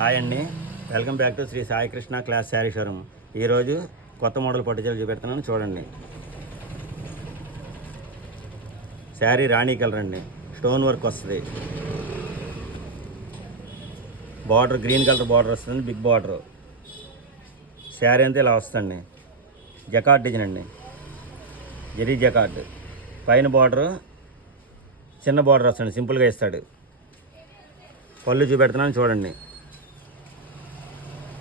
Hi అండి, welcome back to Shri Sai Krishna class sari showroom. ఈరోజు కొత్త మోడల్ పట్టుచీరలు చూపెడుతున్నాను, చూడండి. శారీ రాణి కలర్ అండి, స్టోన్ వర్క్ వస్తుంది. బార్డర్ గ్రీన్ కలర్ బార్డర్ వస్తుంది, బిగ్ బార్డర్. శారీ అంతా ఇలా వస్తుంది. జకార్డ్ డిజైన్ అండి, జరీ జకార్డ్. పైన బార్డర్ చిన్న బార్డర్ వస్తుంది, సింపుల్గా ఇస్తాడు. పళ్ళు చూపెడుతున్నాను, చూడండి.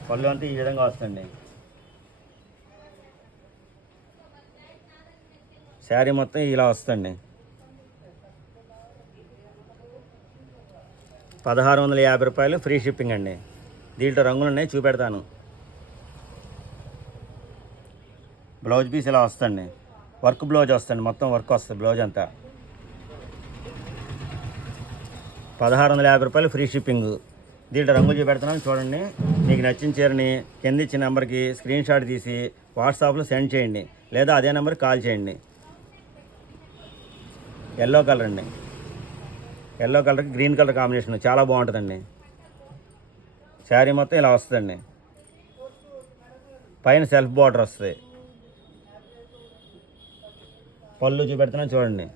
పళ్ళు అంతా ఈ విధంగా వస్తుంది. శారీ మొత్తం ఇలా వస్తుంది. 1650 రూపాయలు, ఫ్రీ షిప్పింగ్ అండి. దీంట్లో రంగులు ఉన్నాయి, చూపెడతాను. బ్లౌజ్ పీస్ ఇలా వస్తుంది, వర్క్ బ్లౌజ్ వస్తుంది, మొత్తం వర్క్ వస్తుంది బ్లౌజ్ అంతా. 1650 రూపాయలు, ఫ్రీ షిప్పింగ్. దీంట్లో రంగులు చూపెడుతున్నాను, చూడండి. మీకు నచ్చిన చీరని కింద ఇచ్చిన నెంబర్కి స్క్రీన్ షాట్ తీసి వాట్సాప్లో సెండ్ చేయండి, లేదా అదే నెంబర్కి కాల్ చేయండి. ఎల్లో కలర్ అండి, ఎల్లో కలర్కి గ్రీన్ కలర్ కాంబినేషన్ చాలా బాగుంటుందండి. శారీ మొత్తం ఇలా వస్తుందండి. పైన సెల్ఫ్ బార్డర్ వస్తుంది. పళ్ళు చూపెడుతున్నాను, చూడండి.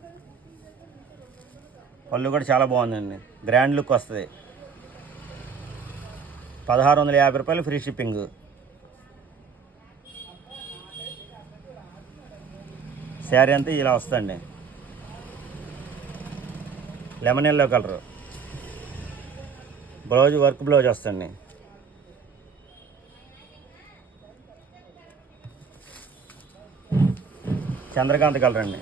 పళ్ళు కూడా చాలా బాగుందండి, గ్రాండ్ లుక్ వస్తుంది. 1650 రూపాయలు, ఫ్రీ షిప్పింగ్. శారీ అంతా ఇలా వస్తుందండి. Lemon yellow colour, blouse work blouse వస్తుంది. చంద్రకాంత్ కలర్ అండి,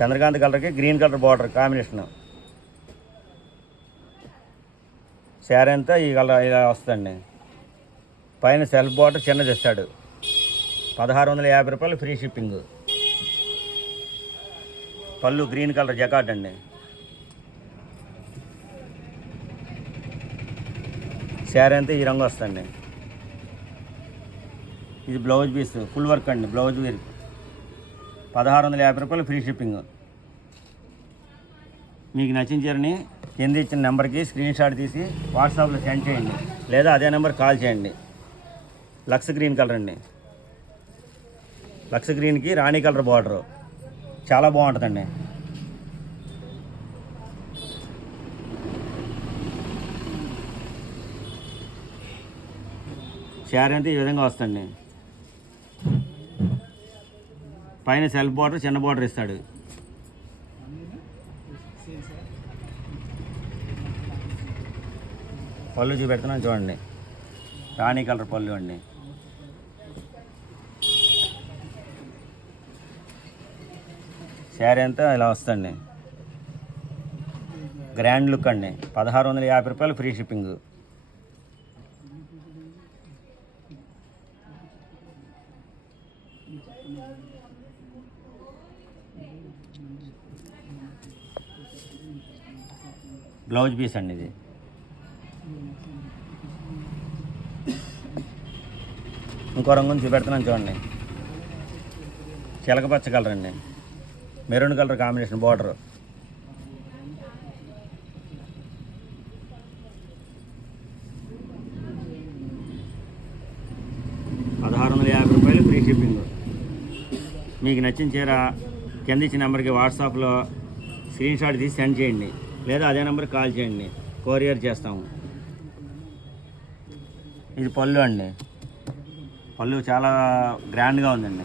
చంద్రకాంత్ కలర్కి green colour border combination. Sari అంతా ఈ కలర్ ఇలా వస్తుందండి. పైన సెల్ఫ్ బార్డర్ చిన్నది ఇస్తాడు. 1650 రూపాయలు, ఫ్రీ షిప్పింగ్. పళ్ళు గ్రీన్ కలర్ జకార్డ్ అండి. శారీ అంతా ఈ రంగు వస్తుంది. ఇది బ్లౌజ్ పీస్ ఫుల్ వర్క్ అండి, బ్లౌజ్ వర్క్. 1650 రూపాయలు, ఫ్రీ షిప్పింగ్. మీకు నచ్చిన చీరని కింద ఇచ్చిన నెంబర్కి స్క్రీన్ షాట్ తీసి వాట్సాప్లో సెండ్ చేయండి, లేదా అదే నెంబర్ కాల్ చేయండి. లక్స్ గ్రీన్ కలర్ అండి, లక్స్ గ్రీన్కి రాణి కలర్ బార్డరు చాలా బాగుంటుందండి. శారీ అంతా ఈ విధంగా వస్తుంది. పైన సెల్ఫ్ బార్డర్ చిన్న బార్డర్ ఇస్తాడు. పళ్ళు చూపెడుతున్నాను, చూడండి. రాణి కలర్ పళ్ళు అండి. శారీ అంతా ఇలా వస్తుంది. గ్రాండ్ లుక్ అండి. 1650 రూపాయలు, ఫ్రీ షిప్పింగ్. బ్లౌజ్ పీస్ అండి ఇది. ఇంకో రంగుని చూపెడుతున్నాను, చూడండి. చిలకపచ్చ కలర్ అండి, మెరూన్ కలర్ కాంబినేషన్ బార్డర్. 1650 రూపాయలు, ఫ్రీ షిప్పింగ్. మీకు నచ్చిన చీర కింద ఇచ్చిన నెంబర్కి వాట్సాప్లో స్క్రీన్ షాట్ తీసి సెండ్ చేయండి, లేదా అదే నెంబర్కి కాల్ చేయండి, కొరియర్ చేస్తాము. ఇది పళ్ళు అండి, పళ్ళు చాలా గ్రాండ్గా ఉందండి.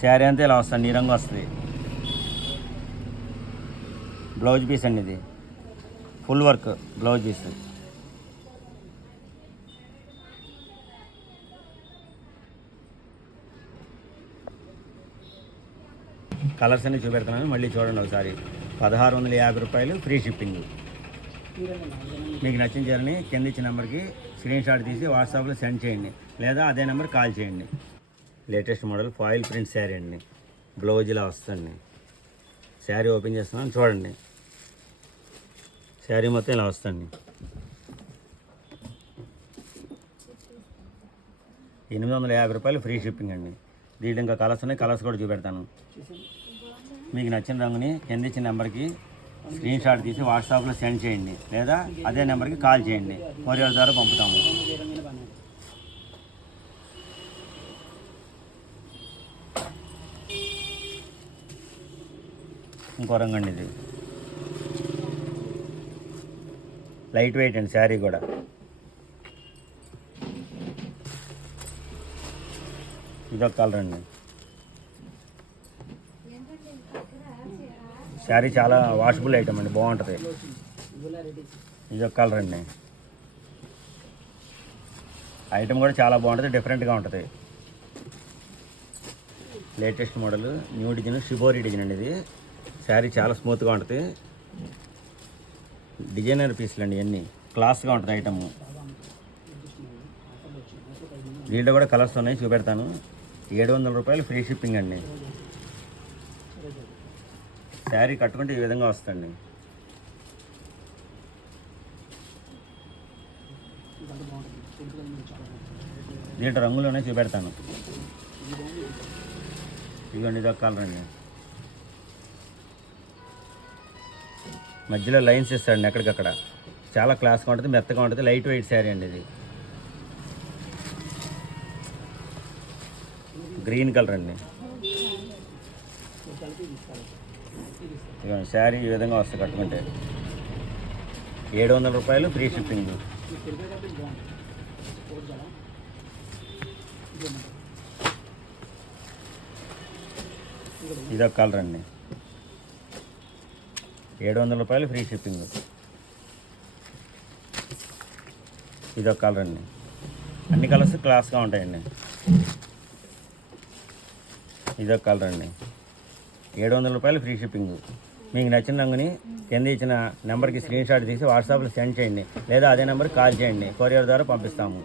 శారీ అంతా ఇలా వస్తుంది, ఈ రంగు వస్తుంది. బ్లౌజ్ పీస్ అండి, ఇది full work blouse piece. Colours అన్ని చూపెడుతున్నాను, మళ్ళీ చూడండి ఒకసారి. 1650 రూపాయలు, ఫ్రీ షిప్పింగ్. మీకు నచ్చిన చీరని కింద ఇచ్చిన నెంబర్కి స్క్రీన్ షాట్ తీసి వాట్సాప్లో సెండ్ చేయండి, లేదా అదే నెంబర్ కాల్ చేయండి. Latest model foil print sari అండి, బ్లౌజ్ ఇలా వస్తుంది. శారీ ఓపెన్ చేస్తున్నాను, చూడండి. శారీ మొత్తం ఇలా వస్తుంది. 850 రూపాయలు, ఫ్రీ షిప్పింగ్ అండి. దీంట్లో ఇంకా కలర్స్ ఉన్నాయి, కలర్స్ కూడా చూపెడతాను. మీకు నచ్చిన రంగుని కింద ఇచ్చిన నెంబర్కి స్క్రీన్ షాట్ తీసి వాట్సాప్లో సెండ్ చేయండి, లేదా అదే నెంబర్కి కాల్ చేయండి, కొరియర్ ద్వారా పంపుతాము. ఇంకో రంగు అండి, ఇది లైట్ వెయిట్ అండి, శారీ కూడా. ఇదొక కలర్ అండి. శారీ చాలా వాషబుల్ ఐటమ్ అండి, బాగుంటుంది. ఇదొక కలర్ అండి. ఐటమ్ కూడా చాలా బాగుంటుంది, డిఫరెంట్గా ఉంటుంది. Latest model new design, shibori design అండి. ఇది శారీ చాలా స్మూత్గా ఉంటుంది. డిజైనర్ పీసులు అండి, ఇవన్నీ క్లాస్గా ఉంటుంది ఐటమ్. దీంట్లో కూడా కలర్స్ ఉన్నాయి, చూపెడతాను. 700 రూపాయలు ఫ్రీ షిప్పింగ్ అండి. శారీ కట్టుకుంటే ఈ విధంగా వస్తుంది. దీంట్లో రంగులోనే చూపెడతాను. ఇదిగోండి, ఇదొక కలర్ అండి. మధ్యలో లైన్స్ ఇస్తాడండి ఎక్కడికక్కడ. చాలా క్లాస్గా ఉంటుంది, మెత్తగా ఉంటుంది, లైట్ వెయిట్ శారీ అండి. ఇది గ్రీన్ కలర్ అండి. ఇదిగోండి, శారీ ఈ విధంగా వస్తుంది కట్టుకుంటే. 700 రూపాయలు ఫ్రీ షిప్పింగ్. ఇదొక కలర్ అండి. 700 రూపాయలు ఫ్రీ షిప్పింగ్. ఇదొక కలర్ అండి. అన్ని కలర్స్ క్లాస్గా ఉంటాయండి. ఇదొక కలర్ అండి. 700 రూపాయలు ఫ్రీ షిప్పింగ్. మీకు నచ్చిన రంగుని కింద ఇచ్చిన నెంబర్కి స్క్రీన్ షాట్ తీసి వాట్సాప్లో సెండ్ చేయండి, లేదా అదే నెంబర్కి కాల్ చేయండి, కొరియర్ ద్వారా పంపిస్తాము.